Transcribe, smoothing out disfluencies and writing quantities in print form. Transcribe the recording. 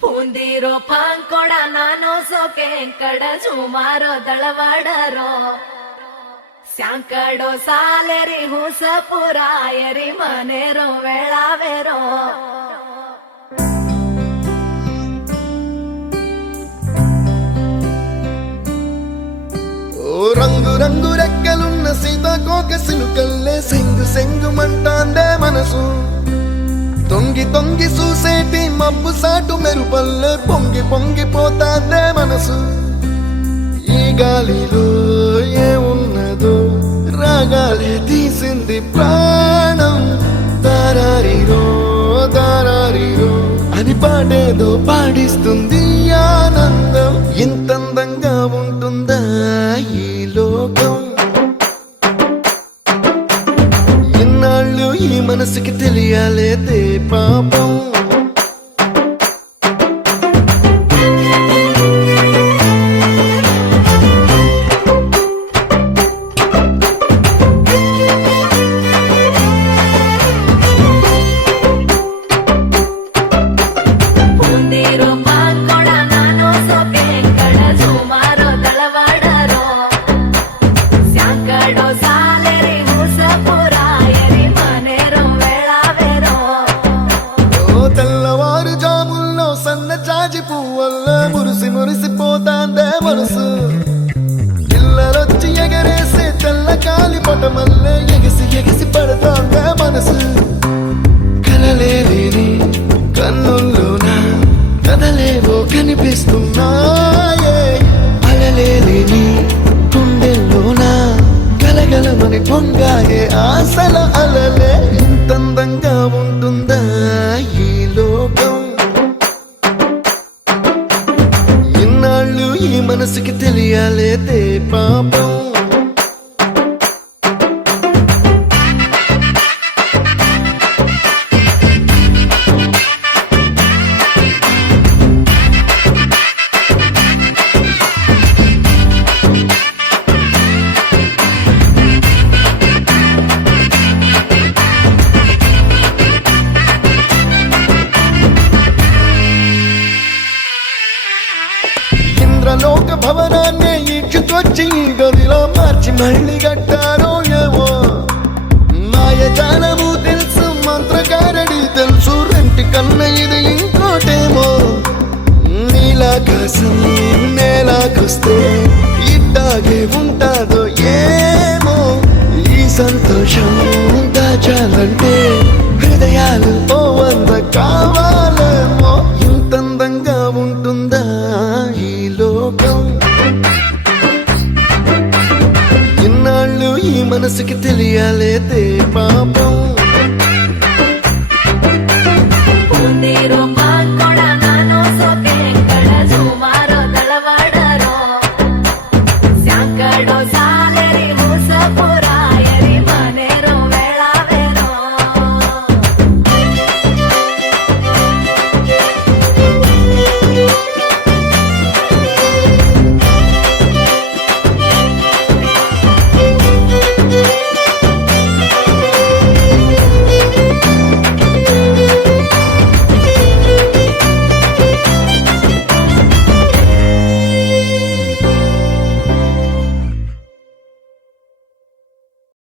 ಪೂಂದಿರೋ ಪಾಂಕೊಡ ನಾನು ಸೋಕೆ ಕಡ ಸುಮಾರೋ ದಳವಾಡರೋ ಸ್ಯಾಂಕಡೋ ಸಾಲೆರಿ ಹುಸ ಪುರಾಯರಿ ಮನೆರೋ ವೇಳಾವೆರೋ రంగు రంగు రెక్కలున్న సీతాకోక సిలుకల్లే సెంగు సెంగుమంటాందే మనసు తొంగి తొంగి చూసేటి మబ్బు సాటు మెరుపల్లే పొంగి పొంగిపోతాందే మనసు ఈ గాలిలో ఏమున్నదో రాగాలే తీసింది ప్రాణం దారారిరో దారారిరో అని పాడేదో పాడిస్తుంది ఆనందం ఇంతందంగా ఉంటుందా ఈ లోకం ఇన్నాళ్ళు ఈ మనసుకి తెలియాలేదే పాపం మురిసిపోతాందే మనసు పిల్లలొచ్చి ఎగరేసే తెల్ల కాలి పటమల్లే ఎగిసి ఎగిసి పడతాందే మనసు కలలేని కన్నుల్లోన కదలేవో కనిపిస్తున్నాయే అలలేని గుండెల్లోన గలగలమని పొంగాయే ఆశల అలలే ఇంతందంగా ఉంటుందా ఈ లోకం ఈ మనసుకి తెలియాలేదే పాపం లోక భవనాన్ని ఈడ్చుకొచ్చి గదిలో మార్చి మళ్ళీ కట్టారో ఏమో మాయజాలము తెలుసు మంత్రకారడి తెలుసు రెంటి కన్న ఇది ఇంకోటేమో నీలాకాశం నేలాకొస్తే ఇట్టాగే ఉంటాదో ఏమో ఈ సంతోషం దాచాలంటే